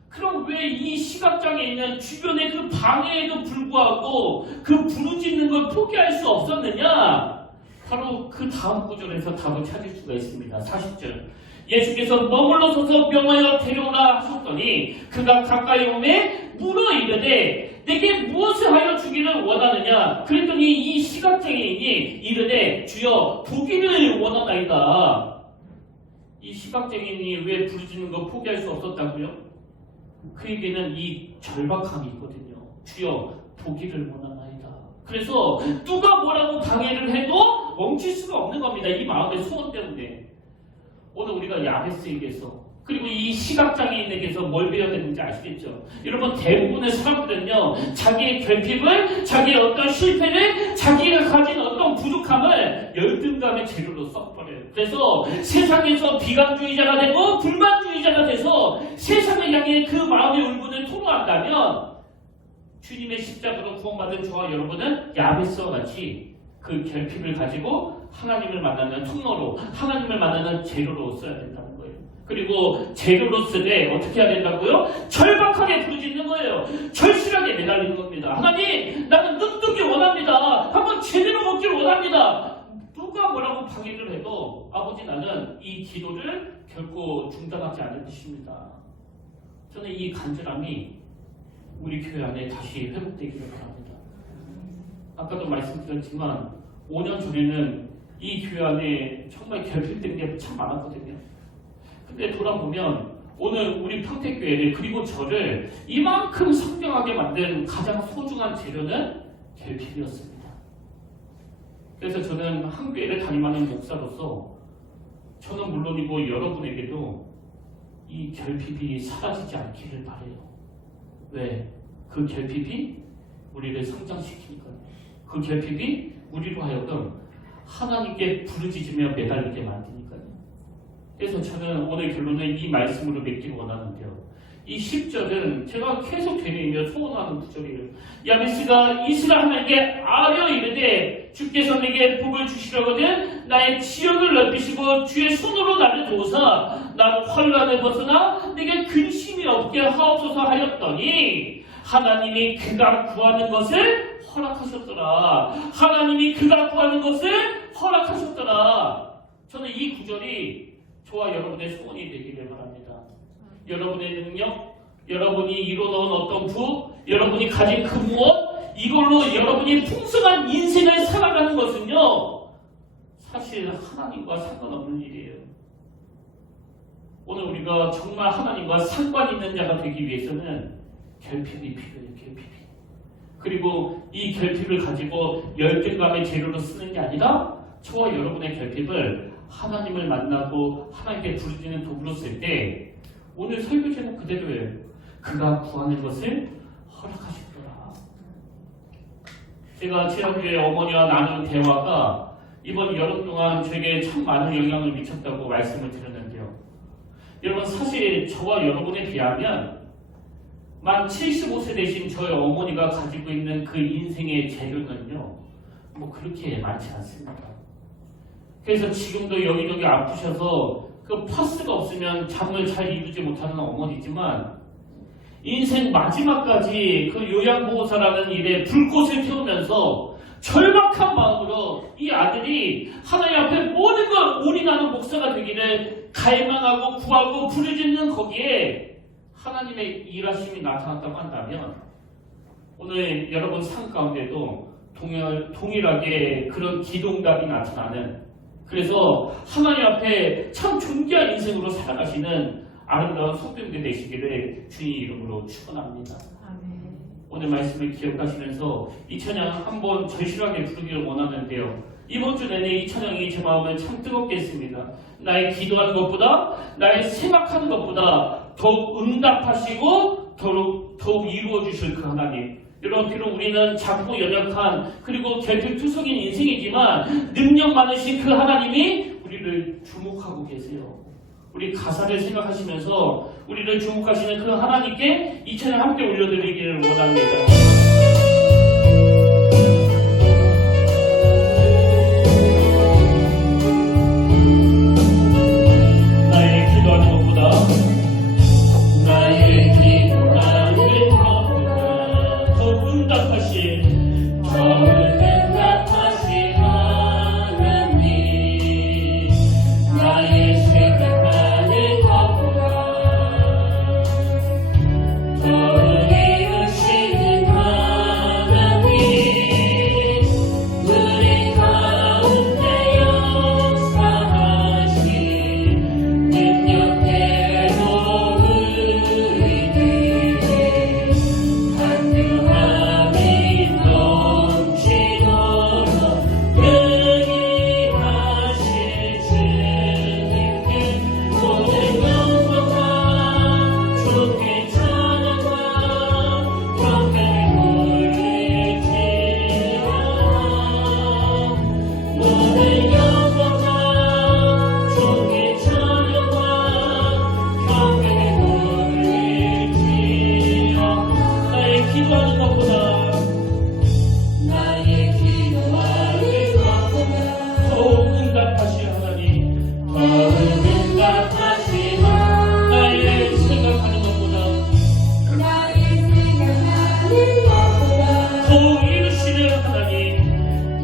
그럼 왜 이 시각장애인은 주변의 그 방해에도 불구하고 그 부르짖는 걸 포기할 수 없었느냐? 바로 그 다음 구절에서 답을 찾을 수가 있습니다. 40절 예수께서 머물러 서서 명하여 데려오라 하셨더니 그가 가까이 오매 물어 이르되 내게 무엇을 하여 주기를 원하느냐? 그랬더니 이 시각장애인이 이르되 주여 보기를 원하나이다. 이 시각장애인이 왜 부르짖는 걸 포기할 수 없었다고요? 그에게는 이 절박함이 있거든요. 주여 보기를 원하나이다. 그래서 누가 뭐라고 방해를 해도 멈출 수가 없는 겁니다. 이 마음의 소원 때문에. 오늘 우리가 야베스에게서 그리고 이 시각장애인에게서 뭘 배워야 되는지 아시겠죠? 여러분 대부분의 사람들은요, 자기의 결핍을, 자기의 어떤 실패를, 자기가 가진 어떤 부족함을 열등감의 재료로 써버려요. 그래서 세상에서 비관주의자가 되고 불만주의자가 돼서 세상을 향해 그 마음의 울분을 토로한다면 주님의 십자가로 구원받은 저와 여러분은 야베스와 같이 그 결핍을 가지고 하나님을 만나는 통로로, 하나님을 만나는 재료로 써야 된다는 거예요. 그리고 재료로 쓰되 어떻게 해야 된다고요? 절박하게 부르짖는 거예요. 절실하게 매달리는 겁니다. 하나님, 나는 눈뜨기 원합니다. 한번 제대로 먹기를 원합니다. 누가 뭐라고 방해를 해도 아버지 나는 이 기도를 결코 중단하지 않을 것입니다. 저는 이 간절함이 우리 교회 안에 다시 회복되기를 바랍니다. 아까도 말씀드렸지만 5년 전에는 이 교회 안에 정말 결핍된 게 참 많았거든요. 근데 돌아보면 오늘 우리 평택교회를 그리고 저를 이만큼 성장하게 만든 가장 소중한 재료는 결핍이었습니다. 그래서 저는 한 교회를 담임하는 목사로서 저는 물론이고 여러분에게도 이 결핍이 사라지지 않기를 바라요. 왜? 그 결핍이 우리를 성장시키니까요. 그 결핍이 우리로 하여금 하나님께 부르짖으며 매달리게 만드니까요. 그래서 저는 오늘 결론은 이 말씀으로 맺기를 원하는데요. 이 10절은 제가 계속 되뇌이며 소원하는 구절이에요. 야베스가 이스라엘 하나님께 아뢰어 이르되 주께서 내게 복을 주시려거든 나의 지역을 넓히시고 주의 손으로 나를 도우사 나는 환난을 벗어나 내게 근심이 없게 하옵소서 하였더니 하나님이 그가 구하는 것을 허락하셨더라. 하나님이 그가 구하는 것을 허락하셨더라. 저는 이 구절이 저와 여러분의 소원이 되기를 바랍니다. 여러분의 능력, 여러분이 이뤄놓은 어떤 부, 여러분이 가진 그 무엇, 이걸로 여러분이 풍성한 인생을 살아가는 것은요, 사실 하나님과 상관없는 일이에요. 오늘 우리가 정말 하나님과 상관 있는 자가 되기 위해서는 결핍이 필요해요. 결핍이. 그리고 이 결핍을 가지고 열등감의 재료로 쓰는 게 아니라 저와 여러분의 결핍을 하나님을 만나고 하나님께 부르짖는 도구로 쓸 때 오늘 설교제는 그대로예요. 그가 구하는 것을 허락하시더라. 제가 지난주에 어머니와 나눈 대화가 이번 여름 동안 저에게 참 많은 영향을 미쳤다고 말씀을 드렸는데요. 여러분, 사실 저와 여러분에 비하면 만 75세 되신 저희 어머니가 가지고 있는 그 인생의 재료는요, 뭐 그렇게 많지 않습니다. 그래서 지금도 여기저기 아프셔서 그 파스가 없으면 잠을 잘 이루지 못하는 어머니지만 인생 마지막까지 그 요양보호사라는 일에 불꽃을 태우면서 절박한 마음으로 이 아들이 하나님 앞에 모든 걸 올인하는 목사가 되기를 갈망하고 구하고 부르짖는 거기에 하나님의 일하심이 나타났다고 한다면 오늘 여러분 삶 가운데도 동일하게 그런 기도응답이 나타나는, 그래서 하나님 앞에 참 존귀한 인생으로 살아가시는 아름다운 성도님들 되시기를 주님 이름으로 축원합니다. 아멘. 오늘 말씀을 기억하시면서 이 찬양 한번 절실하게 부르기를 원하는데요. 이번 주 내내 이 찬양이 제 마음을 참 뜨겁게 했습니다. 나의 기도하는 것보다, 나의 생각하는 것보다 더욱 응답하시고 더욱 이루어주실 그 하나님. 여러분, 비록 우리는 작고 연약한 그리고 결핍투성인 인생이지만 능력 많으신 그 하나님이 우리를 주목하고 계세요. 우리 가사를 생각하시면서 우리를 주목하시는 그 하나님께 이 찬양 함께 올려드리기를 원합니다. 나의 기도하는 것보다, 나의 기도하는 것보다 더 응답하신 하나님, 나의 생각하는 것보다 더 이루시는 하나님, 우리 가운데 역사하신 능력대로 우리들의 간구함이 넘치도록 능히 하실 주님께 모든 영광과 존귀 찬양과 경배를 올리지어다. 모든 영광과 존귀 찬양과 경배를 올리지어다. 나의 기도하는 것보다, 나의 기도하는 것보다 더욱 응답하신 하나님, 더욱 응답하신 하나님, 나의 생각하는 것보다 나의 생각하는 것보다 더욱 이루시는 하나님,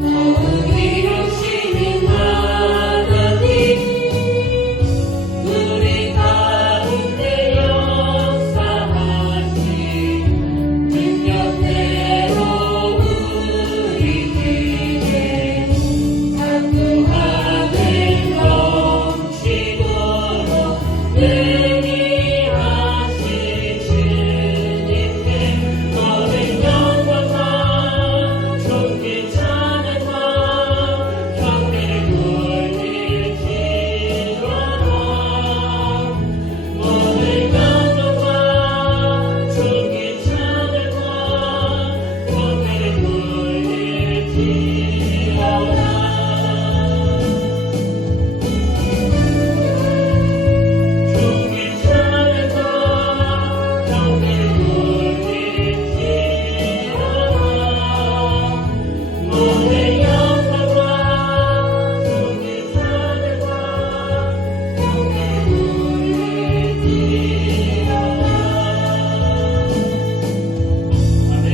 더욱 이루시는 하나님, 우리 가운데 역사하신 능력대로 우리들의 간구함을 넘치도록 능히 하실 주님께 모든 영광과 존귀 찬양과 경배를 올리지어다. 모든 영광과 존귀 찬양과 경배를 올리지어다. 존귀 찬양과 경배를 올리지어다. 모든 영광과 존귀 찬양과 경배를 올리지어다. 아멘.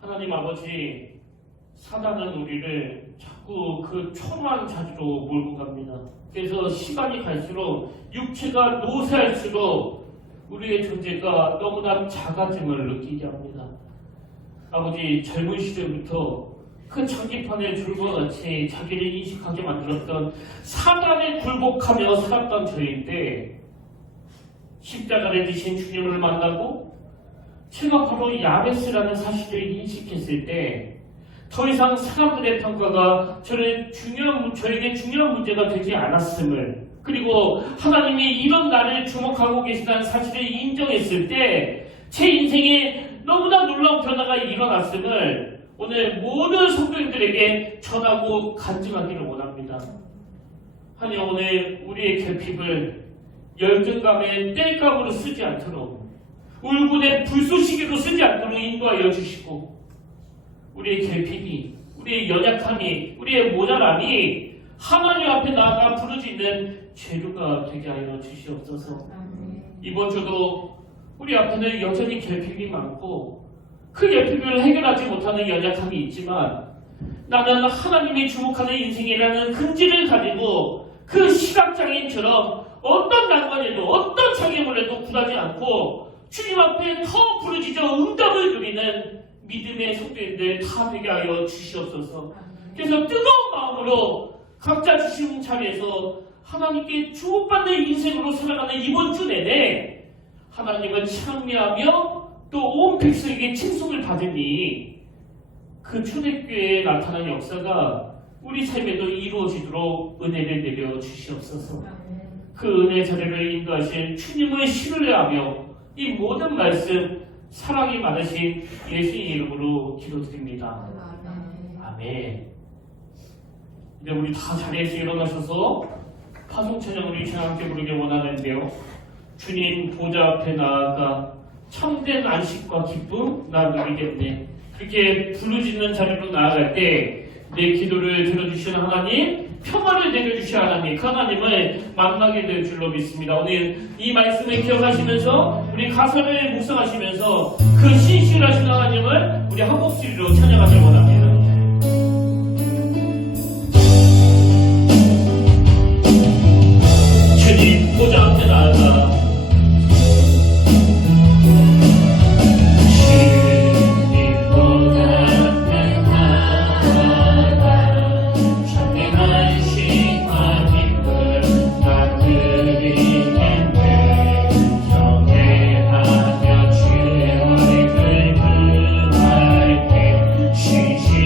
하나님 아버지, 사단은 우리를 자꾸 그 초라한 자리로 몰고 갑니다. 그래서 시간이 갈수록 육체가 노쇠할수록 우리의 존재가 너무나 작아짐을 느끼게 합니다. 아버지, 젊은 시절부터 그 장기판의 줄과 같이 자기를 인식하게 만들었던 사단에 굴복하며 살았던 저희인데, 십자가를 지신 주님을 만나고 제가 바로 야베스라는 사실을 인식했을 때 더 이상 사람들의 평가가 저에게 중요한 문제가 되지 않았음을, 그리고 하나님이 이런 나를 주목하고 계시다는 사실을 인정했을 때 제 인생에 너무나 놀라운 변화가 일어났음을 오늘 모든 성도님들에게 전하고 간증하기를 원합니다. 하나님 오늘 우리의 결핍을 열등감의 땔감으로 쓰지 않도록 울분의 불쏘시개로 쓰지 않도록 인도하여 주시고 우리의 결핍이 우리의 연약함이 우리의 모자람이 하나님 앞에 나아가 부르짖는 재료가 되게 하여 주시옵소서. 이번 주도 우리 앞에는 여전히 결핍이 많고 그 결핍을 해결하지 못하는 연약함이 있지만 나는 하나님이 주목하는 인생이라는 긍지를 가지고 그 시각장애인처럼 어떤 난관에도 어떤 장애물에도 굴하지 않고 주님 앞에 더 부르짖어 응답을 누리는 믿음의 성도인들 다 되게 하여 주시옵소서. 그래서 뜨거운 마음으로 각자 주신 자리에서 하나님께 주목받는 인생으로 살아가는 이번 주 내내 하나님을 찬미하며 또 온 백성에게 칭송을 받으니 그 초대교회에 나타난 역사가 우리 삶에도 이루어지도록 은혜를 내려 주시옵소서. 그 은혜 자리를 인도하신 주님을 신뢰하며 이 모든 말씀 사랑이 많으신 예수의 이름으로 기도드립니다. 아멘. 이제 우리 다 자리에서 일어나셔서 파송찬양 우리 함께 부르기 원하는데요. 주님 보좌 앞에 나아가 참된 안식과 기쁨 나누리겠네. 그렇게 부르짖는 자리로 나아갈 때 내 기도를 들어주시는 하나님, 평화를 내려주시는 하나님, 그 하나님을 만나게 될 줄로 믿습니다. 오늘 이 말씀을 기억하시면서 우리 가사를 묵상하시면서 그 신실하신 하나님을 우리 한 목소리로 찬양하길 원합니다. 주님 보좌 앞에 나아가 She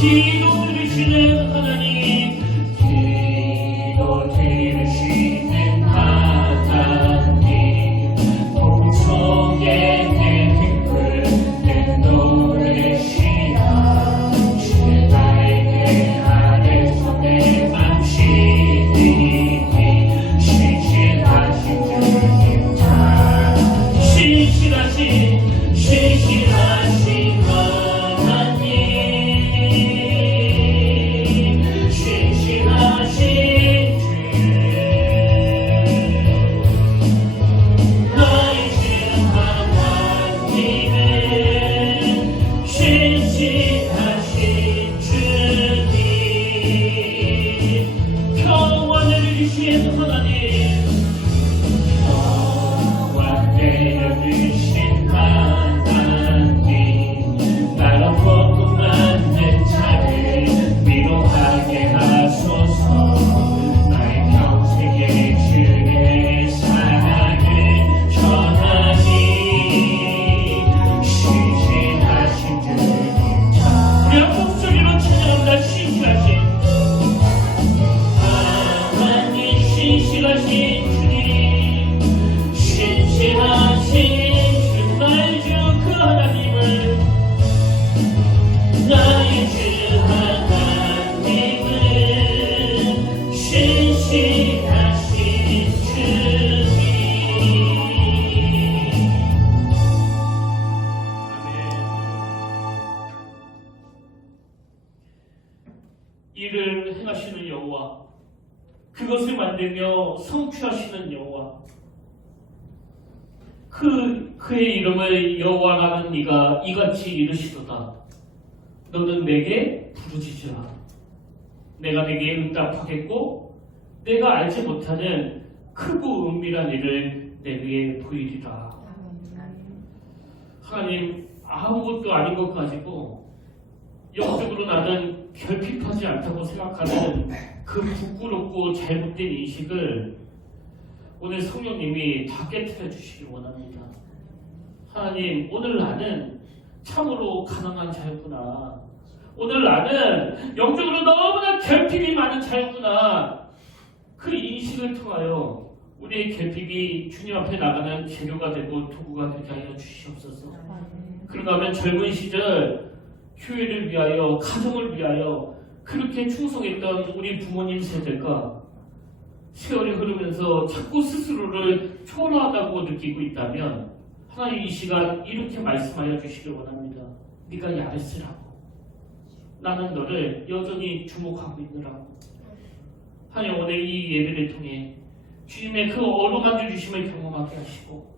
기도 들으시는 하나님, 기도 들으시는 하나님, 동성의 내 등불 내놓으시라. 제발 내 아래서 내 맘시니 신실하신 주님 자, 신실하신 하나님, 신실하신 주, 너희 주 하나님은 신실하신 주님, 평안을 주신 하나님, 평안을 주신 하나님, 나로 고통받는 자를 위로하게 하소서. 나의 평생에 주의 사랑을 전하니 신실하신 주님 자, 우리 한 목소리로 찬양합니다. 신실하신 하나님, 신실하신 주님, 신실하신 주, 나의 주 그 하나님을, 나의 주 하나님은 신실하신 주님. 아멘. 이를 행하시는 여호와, 그것을 만들며 성취하시는 여호와, 그의 이름을 여호와라는 이가 이같이 이르시도다. 너는 내게 부르짖으라. 내가 내게 응답하겠고 내가 알지 못하는 크고 은밀한 일을 내게 보이리라. 하나님, 아무것도 아닌 것 가지고 영적으로 나는 결핍하지 않다고 생각하는 그 부끄럽고 잘못된 인식을 오늘 성령님이 다 깨트려 주시기 원합니다. 하나님, 오늘 나는 참으로 가난한 자였구나. 오늘 나는 영적으로 너무나 결핍이 많은 자였구나. 그 인식을 통하여 우리의 결핍이 주님 앞에 나가는 재료가 되고 도구가 되게 하여 주시옵소서. 그런가 하면 젊은 시절 교회를 위하여, 가정을 위하여 그렇게 충성했던 우리 부모님 세대가 세월이 흐르면서 자꾸 스스로를 초라하다고 느끼고 있다면 하나님 이 시간 이렇게 말씀하여 주시길 원합니다. 네가 야레스라고, 나는 너를 여전히 주목하고 있느라고. 하나님, 오늘 이 예배를 통해 주님의 그 어루만져 주심을 경험하게 하시고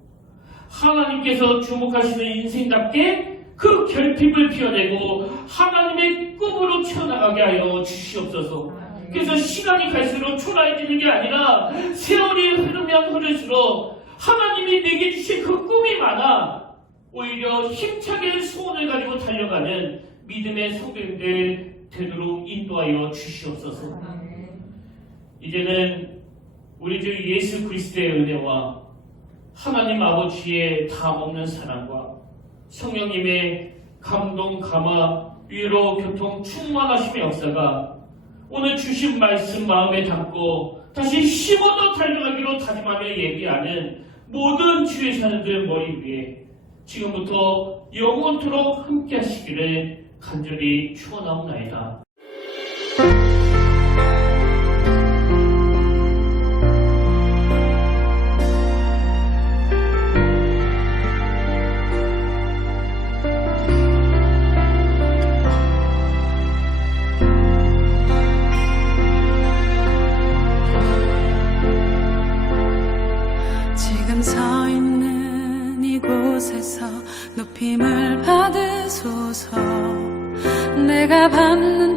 하나님께서 주목하시는 인생답게 그 결핍을 피워내고 하나님의 꿈으로 채워나가게 하여 주시옵소서. 그래서 시간이 갈수록 초라해지는 게 아니라 세월이 흐르면 흐를수록 하나님이 내게 주신 그 꿈이 많아 오히려 힘차게 소원을 가지고 달려가는 믿음의 성도님들 되도록 인도하여 주시옵소서. 이제는 우리 주 예수 그리스도의 은혜와 하나님 아버지의 다없는 사랑과 성령님의 감동, 감화, 위로, 교통, 충만하심의 역사가 오늘 주신 말씀 마음에 담고 다시 힘어도 달려가기로 다짐하며 예비하는 모든 주의 자녀들 머리 위에 지금부터 영원토록 함께 하시기를 간절히 축원하옵나이다. 지금 서 있는 이곳에서 높임을 받으소서. 내가 받는